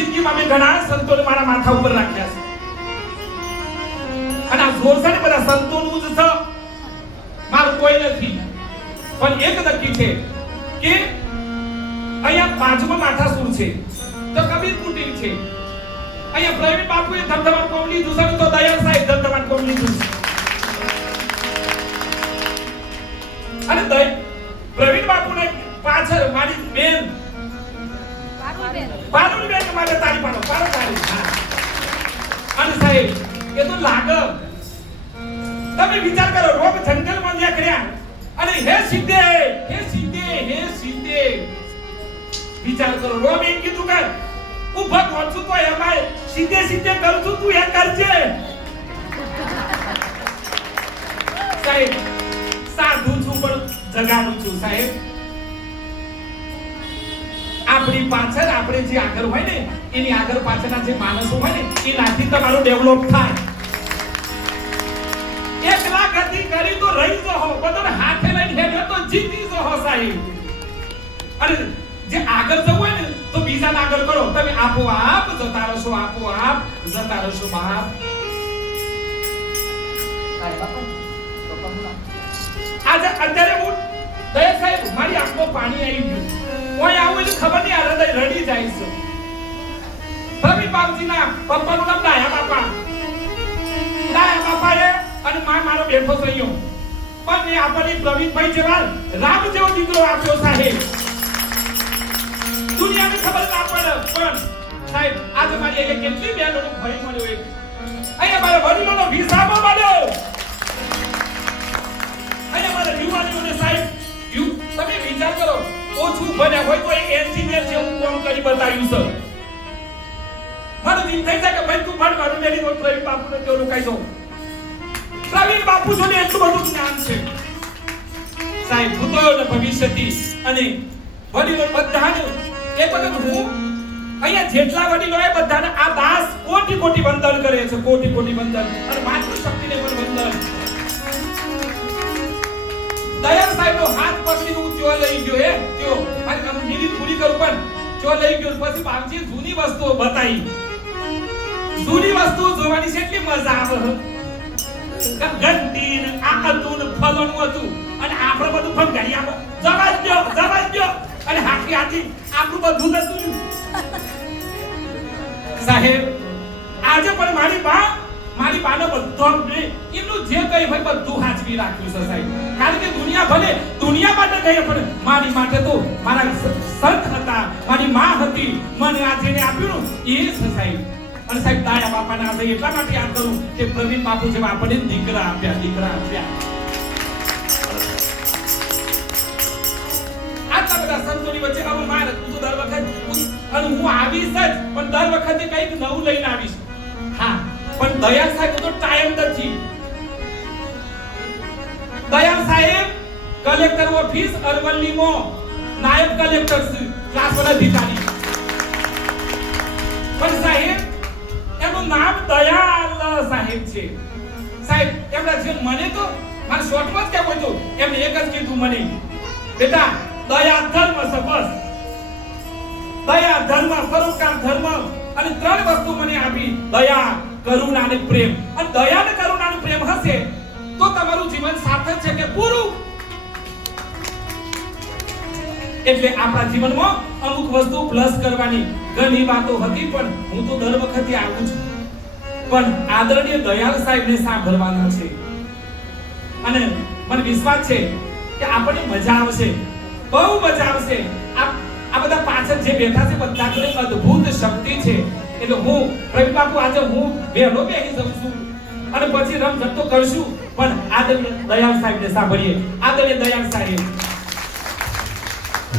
જિંદગીમાં મેં ઘણા સંતોને મારા માથા ઉપર રાખ્યા છે અને આ જોરસાને બધા સંતોનું જ છે, મારું કોઈ નથી. પણ એક નક્કી છે કે અહીંયા પાંચમા માથાસુર છે તો કબીર કુટીર છે, અહીંયા પ્રવીણ બાપુએ ધમધમાટ કોમ લીધું છે તો દયાળ સાહેબ ધમધમાટ કોમ લીધું છે. અને પ્રવીણ બાપુને પાછળ મારી બેન પારુલ બેન માટે તાળી પાડો, પાડો તાળી. અને સાહેબ એ તો લાગે, તમે વિચાર કરો, રોગ જંગલમાં જ્યાં કર્યા અને હે સીધે વિચાર કરો, રોગ એમ કીધું કર ઉભા પહોંચું તો એમાં સીધે કરું છું, તું એ કરજે. સાહેબ સાધુ છું પણ જગાડું છું. સાહેબ આપણી પાછળ આપણે જે આગળ હોય ને એની આગળ પાછળના જે માણસો હોય ને એનાથી તમારું ડેવલપ થાય. 1 લાખ હતી કરી તો રહી જહો, બધાને હાથે લઈને હેડ્યો તો જીતી જહો. સાહેબ અને જે આગળ જવું હોય ને તો બીજાને આગળ કરો, તમે આપોઆપ જતા રહેશો, આપોઆપ જતા રહેશો. બાપ આજે અત્યારે હું દયા સાહેબ મારી આંખમાં પાણી આવી ગયું, કોઈ આવું એટલે ખબર નહીં, આ હૃદય રડી જાય છે. પ્રવીણ બાપજીના પપ્પાનું નામ ડાયા બાપા એ અને મારો બેઠો થયો પણ મેં આપણને પ્રવીણભાઈ જેવા રામ જેવો દીકરો આપ્યો. સાહેબ દુનિયાને ખબર ના પડે પણ સાહેબ આજે મારી એટલે કેટલી બહેનોનો ભય મળ્યો, એક અહીંયા મારા વડીલોનો વિસામો મળ્યો, અહીંયા મારા યુવાનોને સાહેબ તમે વિચાર કરો, ઓછું ભણ્યા હોય તો એક એન્જિનિયર જેવું કામ કરી બતાવ્યું છે. મારું દિલ થઈ જાય કે ભાઈ તું ભણ, મારું મેરી રોજ પ્રવીણ બાપુને તો રોકાઈ દો. પ્રવીણ બાપુ જોડે એટલું બધું જ્ઞાન છે. સાહેબ ભૂતોને ભવિષ્યથી અને વડીલો બધાને એ વખત હું અહીંયા જેટલા વડીલો એ બધાને આ દાસ કોટી વંદન કરે છે, કોટી વંદન અને માતૃશક્તિને પણ વંદન. દયાળ સાહેબનો હાથ પકડીને હું ત્યો લઈ ગયો, હે ત્યો મારી કમગીરી પૂરી કરું પણ ત્યો લઈ ગયો. પછી બાપજી જૂની વસ્તુઓ બતાવી, જૂની વસ્તુઓ જોવાની છે એટલી મજા આવે. ગંટીન આકતુન ફલણું હતું અને આપણે બધું ફંગાડી આપો, જવા દો અને હાથી આપણું બધું હતું. સાહેબ આજે પણ મારી બાનો બધો એમનું જે કઈ હોય બધું હાજરી રાખ્યું છે. સાહેબ કારણ કે દુનિયા ભલે દુનિયા માટે કઈ પણ મારી માટે તો મારા સંત હતા, મારી માં હતી, મને આ જેને આપ્યું એ છે. સાહેબ અને સાહેબ દાયા બાપાને આજે એટલા માટે યાદ કરું કે પ્રવીણ બાપુ જેવા આપણને દીકરા આપ્યા. આટલા બધા સંતોની વચ્ચે આવું માર તું દર વખત અને હું આવીશ જ પણ દર વખતે કંઈક નવું લઈને આવીશ. હા પણ દયાળ સાહેબ તો ટાઈમ નથી. દયાળ સાહેબ કલેક્ટર ઓફિસ અરવલ્લીમાં નાયબ કલેક્ટર છે, ક્લાસ 1 અધિકારી. પણ સાહેબ એનું નામ દયાળ સાહેબ છે. સાહેબ એમના જે મને તો મારે શોર્ટમાં જ કહેવું હતું, એમને એક જ કીધું મને, બેટા દયા ધર્મ છે, બસ દયા ધર્મ, પરોપકાર ધર્મ અને 3 વસ્તુ મને આપી, દયા કરુણા અને પ્રેમ. અને દયા અને કરુણા અને પ્રેમ હશે તો તમારું જીવન સાર્થક છે કે પૂરું. એટલે આપણા જીવનમાં અમુક વસ્તુ પ્લસ કરવાની ઘણી વાતો હતી પણ હું તો દર વખતે આવું છું પણ આદરણીય દયાળ સાહેબને સાંભળવાના છે અને મને વિશ્વાસ છે કે આપણને મજા આવશે, બહુ મજા આવશે. આ બધા પાછળ જે બેઠા છે બધા જોડે અદ્ભુત શક્તિ છે. એટલે હું પ્રવીણ બાપુ આજે હું વહેલો બેસી જાઉં છું અને પછી રમઝટ તો કરશું પણ આદરણીય દયાળ સાહેબને સાંભળીએ. આદરણીય દયાળ સાહેબ